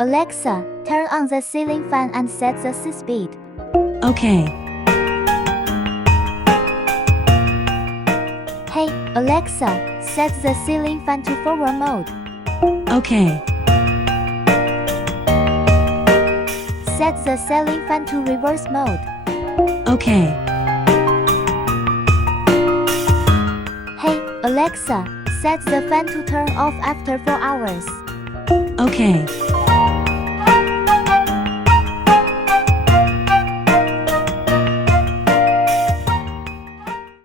Alexa, turn on the ceiling fan and set the speed. Okay. Hey, Alexa, set the ceiling fan to forward mode. Okay. Set the ceiling fan to reverse mode. Okay. Hey, Alexa, set the fan to turn off after 4 hours. Okay.